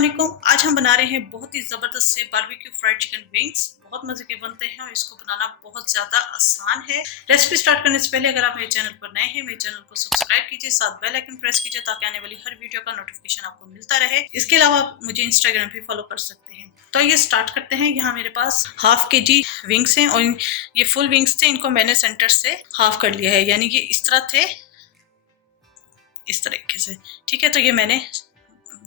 अस्सलाम वालेकुम। आज हम बना रहे हैं बहुत ही ज़बरदस्त से बारबेक्यू फ्राइड चिकन विंग्स। बहुत मज़े के बनते हैं और इसको बनाना बहुत ज़्यादा आसान है। रेसिपी स्टार्ट करने से पहले अगर आप मेरे चैनल पर नए हैं, मेरे चैनल को सब्सक्राइब कीजिए, साथ बेल आइकन प्रेस कीजिए ताकि आने वाली हर वीडियो का नोटिफिकेशन आपको मिलता रहे। इसके अलावा आप मुझे इंस्टाग्राम पे फॉलो कर सकते हैं। तो ये स्टार्ट करते हैं। यहाँ मेरे पास हाफ kg विंग्स हैं और ये फुल विंग्स थे। इनको मैंने सेंटर से हाफ कर लिया है, यानी कि इस तरह थे, इस तरीके से। ठीक है, तो ये मैंने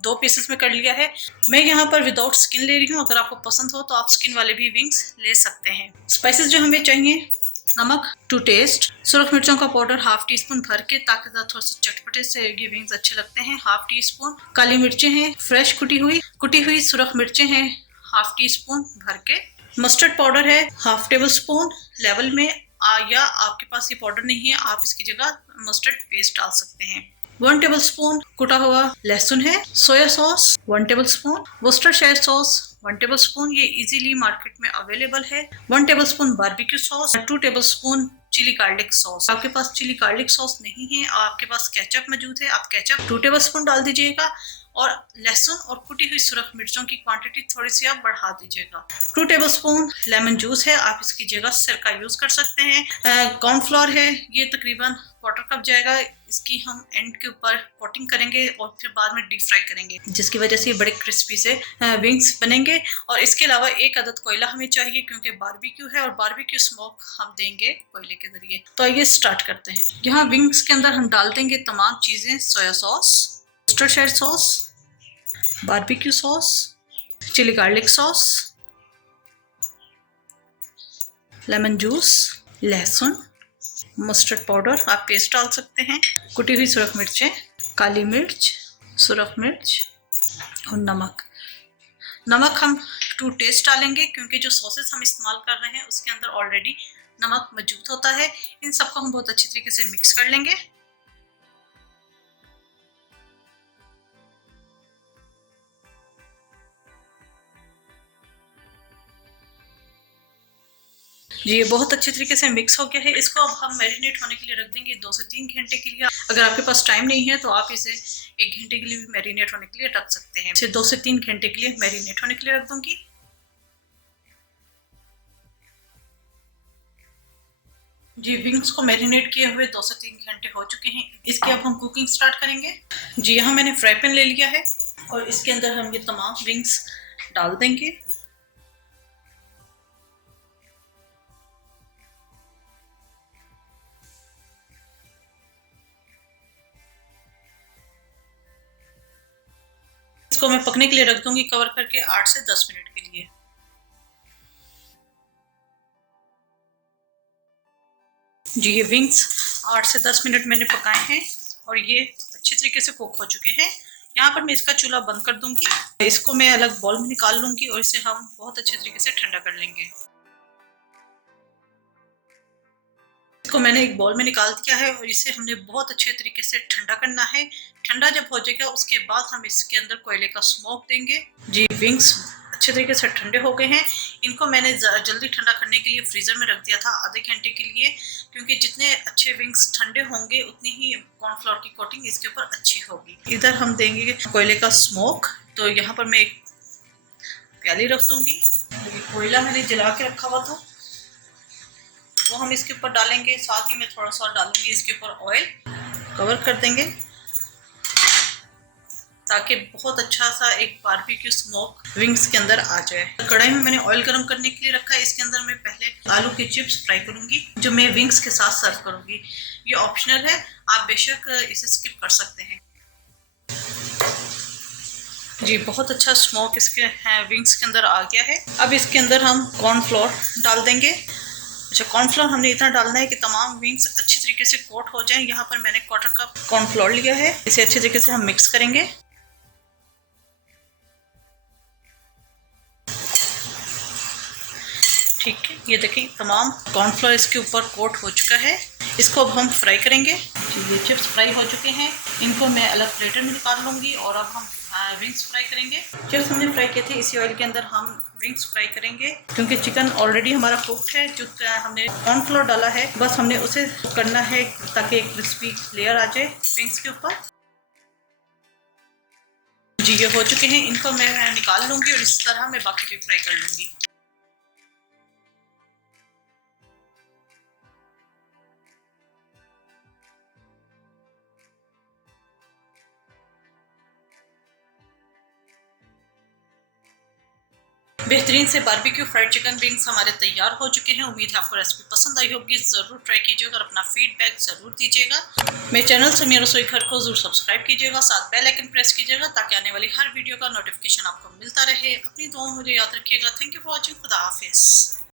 2 पीसेस में कर लिया है। मैं यहाँ पर विदाउट स्किन ले रही हूँ। अगर आपको पसंद हो तो आप स्किन वाले भी विंग्स ले सकते हैं। स्पाइसेस जो हमें चाहिए, नमक टू टेस्ट, सुरख मिर्चों का पाउडर हाफ टी स्पून भर के, ताकि थोड़ा सा चटपटे से ये विंग्स अच्छे लगते हैं, हाफ टी स्पून। काली मिर्चें हैं फ्रेश कुटी हुई सुरख मिर्चें हैं हाफ टी स्पून भर के। मस्टर्ड पाउडर है हाफ टेबल स्पून लेवल में, या आपके पास ये पाउडर नहीं है आप इसकी जगह मस्टर्ड पेस्ट डाल सकते हैं। 1 टेबल स्पून कुटा हुआ लहसुन है। Soya sauce 1 tablespoon. Worcestershire sauce 1 tablespoon, ये इजीली मार्केट में अवेलेबल है। 1 tablespoon barbecue sauce, 2 tablespoon chilli garlic sauce. आपके पास चिली गार्लिक सॉस नहीं है, आपके पास केचप मौजूद है, आप केचप 2 टेबल स्पून डाल दीजिएगा। और लहसुन और कुटी हुई सुरख मिर्चों की क्वांटिटी थोड़ी सी आप बढ़ा दीजिएगा। 2 टेबल स्पून लेमन जूस है, आप इसकी जगह सिरका यूज कर सकते हैं। कॉर्नफ्लोर है, ये तकरीबन 1/4 कप जाएगा। इसकी हम एंड के ऊपर कोटिंग करेंगे और फिर बाद में डीप फ्राई करेंगे, जिसकी वजह से ये बड़े क्रिस्पी से विंग्स बनेंगे। और इसके अलावा 1 अदद कोयला हमें चाहिए, क्योंकि बारबेक्यू है और बारबेक्यू स्मोक हम देंगे कोयले के जरिए। तो आइए स्टार्ट करते हैं। यहाँ विंग्स के अंदर हम डाल देंगे तमाम चीजें, soya sauce, Worcestershire sauce, barbecue sauce, chilli garlic sauce, lemon juice, लहसुन, मस्टर्ड पाउडर, आप पेस्ट डाल सकते हैं, कुटी हुई सुरख मिर्चें, काली मिर्च, सुरख मिर्च और नमक हम टू टेस्ट डालेंगे, क्योंकि जो सॉसेस हम इस्तेमाल कर रहे हैं उसके अंदर ऑलरेडी नमक मौजूद होता है। इन सबको हम बहुत अच्छी तरीके से मिक्स कर लेंगे। जी, ये बहुत अच्छे तरीके से मिक्स हो गया है। इसको अब हम मैरिनेट होने के लिए रख देंगे 2 से 3 घंटे के लिए। अगर आपके पास टाइम नहीं है तो आप इसे 1 घंटे के लिए भी मैरिनेट होने के लिए रख सकते हैं। इसे 2 से 3 घंटे के लिए मैरिनेट होने के लिए रख दूंगी। जी, विंग्स को मैरिनेट किए हुए 2 से 3 घंटे हो चुके हैं। इसके अब हम कुकिंग स्टार्ट करेंगे। जी, यहाँ मैंने फ्राई पैन ले लिया है और इसके अंदर हम ये तमाम विंग्स डाल देंगे। इसको मैं पकने के लिए रख दूंगी कवर करके 8 से 10 मिनट के लिए। जी, ये विंग्स 8 से 10 मिनट मैंने पकाए हैं और ये अच्छी तरीके से कुक हो चुके हैं। यहाँ पर मैं इसका चूल्हा बंद कर दूंगी। इसको मैं अलग बाउल में निकाल लूंगी और इसे हम बहुत अच्छे तरीके से ठंडा कर लेंगे। इसको मैंने एक बाउल में निकाल दिया है और इसे हमने बहुत अच्छे तरीके से ठंडा करना है। ठंडा जब हो जाएगा उसके बाद हम इसके अंदर कोयले का स्मोक देंगे। जी, विंग्स अच्छे तरीके से ठंडे हो गए हैं। इनको मैंने जल्दी ठंडा करने के लिए फ्रीजर में रख दिया था आधे घंटे के लिए, क्योंकि जितने अच्छे विंग्स ठंडे होंगे उतनी ही कॉर्नफ्लोर की कोटिंग इसके ऊपर अच्छी होगी। इधर हम देंगे कोयले का स्मोक। तो यहाँ पर मैं एक प्याली रख दूंगी। कोयला मैंने जला के रखा हुआ था वो हम इसके ऊपर डालेंगे। साथ ही मैं थोड़ा सा डालूंगी इसके ऊपर ऑयल, कवर कर देंगे ताकि बहुत अच्छा सा एक बारबेक्यू स्मोक विंग्स के अंदर आ जाए। कढ़ाई में मैंने ऑयल गर्म करने के लिए रखा है। इसके अंदर मैं पहले आलू के चिप्स फ्राई करूंगी, जो मैं विंग्स के साथ सर्व करूंगी। ये ऑप्शनल है, आप बेशक इसे स्किप कर सकते हैं। जी, बहुत अच्छा स्मोक इसके विंग्स के अंदर आ गया है। अब इसके अंदर हम कॉर्नफ्लोर डाल देंगे। अच्छा, कॉर्नफ्लोर हमने इतना डालना है कि तमाम विंग्स अच्छी तरीके से कोट हो जाएं। यहाँ पर मैंने 1/4 कप कॉर्नफ्लोर लिया है। इसे अच्छे तरीके से हम मिक्स करेंगे। ठीक है, ये देखिए तमाम कॉर्नफ्लोर इसके ऊपर कोट हो चुका है। इसको अब हम फ्राई करेंगे। ये चिप्स फ्राई हो चुके हैं, इनको मैं अलग प्लेटर में निकाल लूंगी और अब हम विंग्स फ्राई करेंगे। चिप्स हमने फ्राई किए थे, इसी ऑयल के अंदर हम विंग्स फ्राई करेंगे, क्योंकि चिकन ऑलरेडी हमारा कुक्ड है। जो हमने कॉर्नफ्लोर डाला है बस हमने उसे करना है ताकि एक क्रिस्पी लेयर आ जाए विंग्स के ऊपर। जी ये हो चुके हैं, इनको मैं निकाल लूँगी और इस तरह मैं बाकी भी फ्राई कर लूँगी। बेहतरीन से बारबेक्यू फ्राइड चिकन विंग्स हमारे तैयार हो चुके हैं। उम्मीद है आपको रेसिपी पसंद आई होगी। ज़रूर ट्राई कीजिएगा और अपना फीडबैक ज़रूर दीजिएगा। मेरे चैनल समिया रसोई घर को ज़रूर सब्सक्राइब कीजिएगा, साथ बेल आइकन प्रेस कीजिएगा ताकि आने वाली हर वीडियो का नोटिफिकेशन आपको मिलता रहे। अपनी दुआ मुझे याद रखिएगा। Thank you for watching. खुदा हाफिज़।